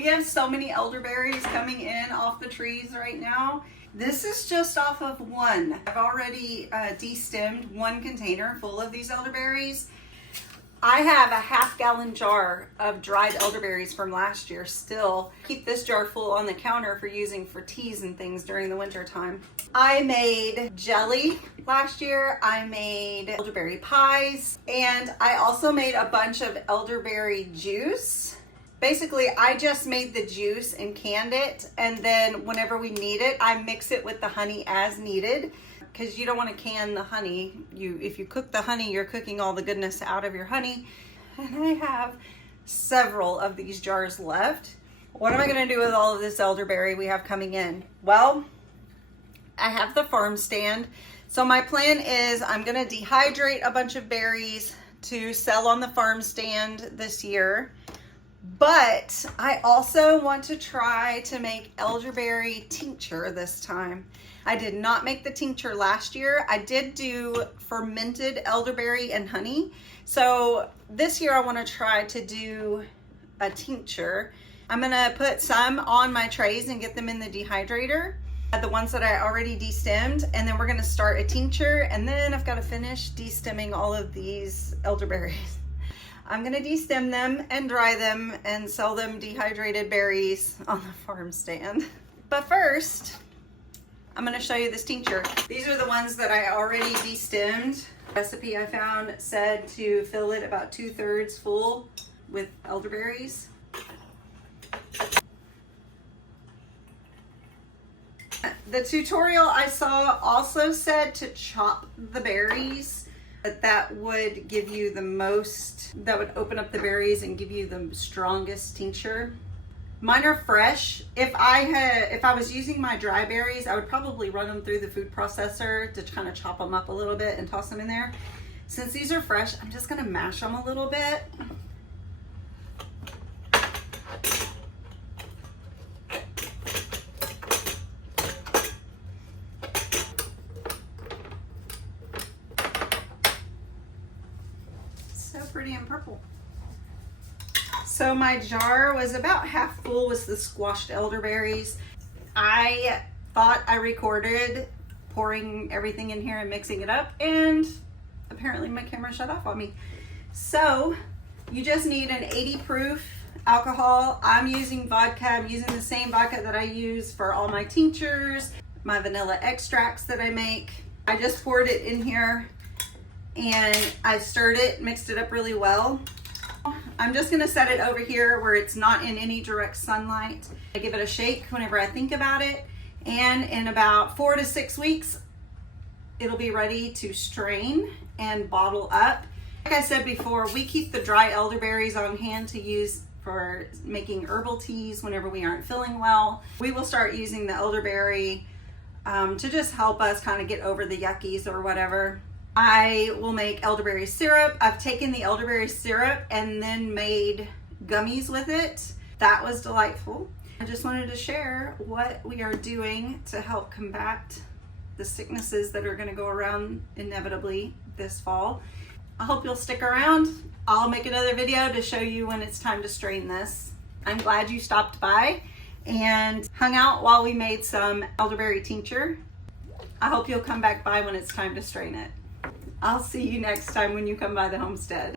We have so many elderberries coming in off the trees right now. This is just off of one. I've already de-stemmed one container full of these elderberries. I have a half-gallon jar of dried elderberries from last year still. Keep this jar full on the counter for using for teas and things during the winter time. I made jelly last year. I made elderberry pies, and I also made a bunch of elderberry juice. Basically, I just made the juice and canned it, and then whenever we need it, I mix it with the honey as needed, because you don't want to can the honey. If you cook the honey, you're cooking all the goodness out of your honey. And I have several of these jars left. What am I going to do with all of this elderberry we have coming in? Well, I have the farm stand. So my plan is I'm going to dehydrate a bunch of berries to sell on the farm stand this year. But I also want to try to make elderberry tincture this time. I did not make the tincture last year. I did do fermented elderberry and honey. So this year I want to try to do a tincture. I'm going to put some on my trays and get them in the dehydrator, the ones that I already de-stemmed, and then we're going to start a tincture, and then I've got to finish de-stemming all of these elderberries. I'm going to de-stem them and dry them and sell them dehydrated berries on the farm stand. But first, I'm going to show you this tincture. These are the ones that I already de-stemmed. The recipe I found said to fill it about 2/3 full with elderberries. The tutorial I saw also said to chop the berries. That would give you the most, that would open up the berries and give you the strongest tincture. Mine are fresh. If I was using my dry berries, I would probably run them through the food processor to kind of chop them up a little bit and toss them in there. Since these are fresh, I'm just gonna mash them a little bit. Pretty and purple. So my jar was about half full with the squashed elderberries. I thought I recorded pouring everything in here and mixing it up, and apparently my camera shut off on me. So you just need an 80 proof alcohol. I'm using vodka. I'm using the same vodka that I use for all my tinctures, my vanilla extracts that I make. I just poured it in here and I stirred it, mixed it up really well. I'm just gonna set it over here where it's not in any direct sunlight. I give it a shake whenever I think about it, and in about 4 to 6 weeks, it'll be ready to strain and bottle up. Like I said before, we keep the dry elderberries on hand to use for making herbal teas whenever we aren't feeling well. We will start using the elderberry to just help us kind of get over the yuckies or whatever. I will make elderberry syrup. I've taken the elderberry syrup and then made gummies with it. That was delightful. I just wanted to share what we are doing to help combat the sicknesses that are going to go around inevitably this fall. I hope you'll stick around. I'll make another video to show you when it's time to strain this. I'm glad you stopped by and hung out while we made some elderberry tincture. I hope you'll come back by when it's time to strain it. I'll see you next time when you come by the homestead.